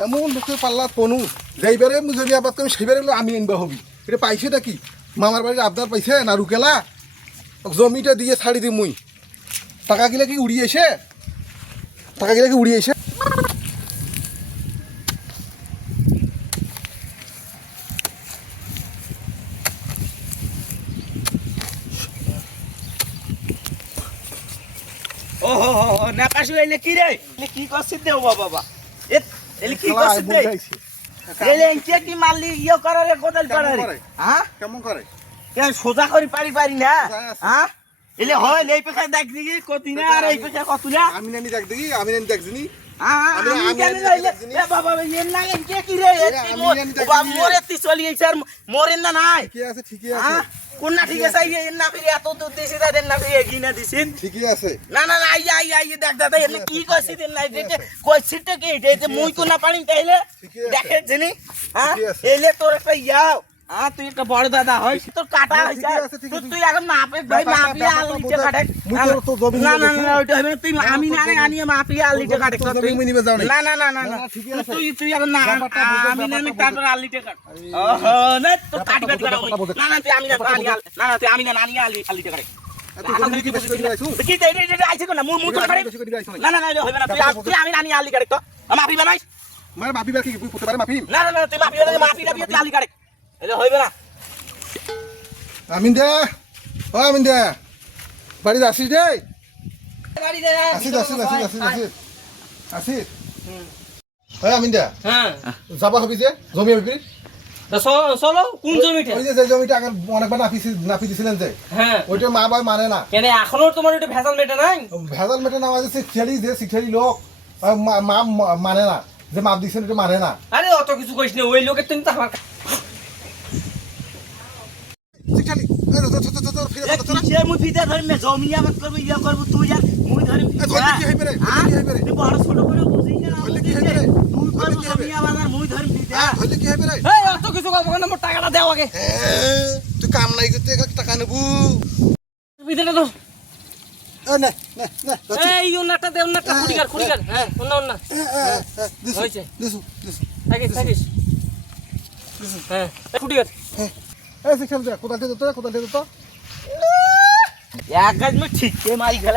এমন লোকের পাল্লা তনু যাইবারে যদি আবার তুমি সেইবারে আমি আনবা হবি এটা পাইছেটা কি মামার বাড়ির আবদার পাইছে না রুকেলা জমিটা দিয়ে ছাড়ি দিই মুই টাকা গিলা কি উড়িয়ে এসে টাকা গিলা কি উড়িয়ে এসে ও হো হো নাকাশু এলে কি রে কি করছিস দে বাবা বাবা এলে কি করছিস দে এলে ইনকে কি মারলি ইয়ে করে রে গোদল করে রে হ্যাঁ কেমন করে কে সোজা করি পারি না হ্যাঁ এলে হয় এই পেছা দেখ দিগি কতি না আর এই পেছা কত না আমি নানি দেখ দেখি আমি নানি দেখ জিনি আমি জানি না এ বাবা এর না ইনকে কি রে বাবা মোরে তি চলি আইছে আর মোরে না নাই ঠিকই আছে ঠিকই আছে কোন না ঠিক আছে এর না ফিরে এত দুধ দিছি তাদের না ফিরে এগিনা দিছিন ঠিকই আছে না না আই দেখ দাদা এনে কি কইছিস না এটা কইছিস কি এটা মুই কোনা পানি তাইলে দেখে জানি হ্যাঁ এলে তোর একটা ইয়াও হ্যাঁ তুই একটা বড় দাদা হইছ তোর কাটা হইছে তুই এখন মাপে ভাই মাপি আলিতে কাটে না না না ওইটা হবে তুই আমি না আনি মাপি আলিতে কাটে তুই মিনিবে যাও না না না না না তুই এখন না আমি না তারপর আলিতে কাট ওহো না তো কাটবে না না তুই আমি না আলি না না তুই আমি না আনি আলিতে কাটে কি এটা আইছে কোন মুই মুই করে না না না হবে না তুই আমি আনি আলি কাটে তো মাপি বানাইস মানে মাপি বার কি করতে পারে মাপি না না না তুই মাপি তুই আলি কাটে এটা হইবে না আমিন দে ও আমিন দে বাড়ি আসিস রে বাড়ি দে আসিস হ্যাঁ আমিন দে হ্যাঁ যাবা হবি যে জমি বিক্রি চলো কোন জমিটা ওই যে জমিটা আগে অনেকবার নাপি দিছিলেন যে হ্যাঁ ওইটা মা বাবা মানে না কেন এখনো তোমার ওটা ভেজাল মেটে নাই ভেজাল মেটে না আমাদের শিক্ষারি লোক মা মানে না যে মাপ দিচ্ছেন ওটা মানে না আরে অত কিছু কইস না ওই লোকের তুমি তো আমার শিক্ষারি মুই ফিতে ধরি মে জমি আবাদ করব ইয়া করব তুই আর মুই ধরি কি হইবে রে তুই বড় ছোট করে বুঝিস না কি হইবে রে তুই করব জমি আবাদ আর মুই ধরি ফিতে হইলে কি হইবে রে এই অত কিছু করব না মোর টাকাটা দাও আগে তুই কাম নাই করতে টাকা নেবু ফিতেটা দাও না না না এই উনাটা দে উনাটা খুড়িকার হ্যাঁ উন্না হইছে থাকিস হ্যাঁ খুড়িকার এই শিক্ষারি দে কোদাল দে তো এক গাছ মে ঠিক মারি গেল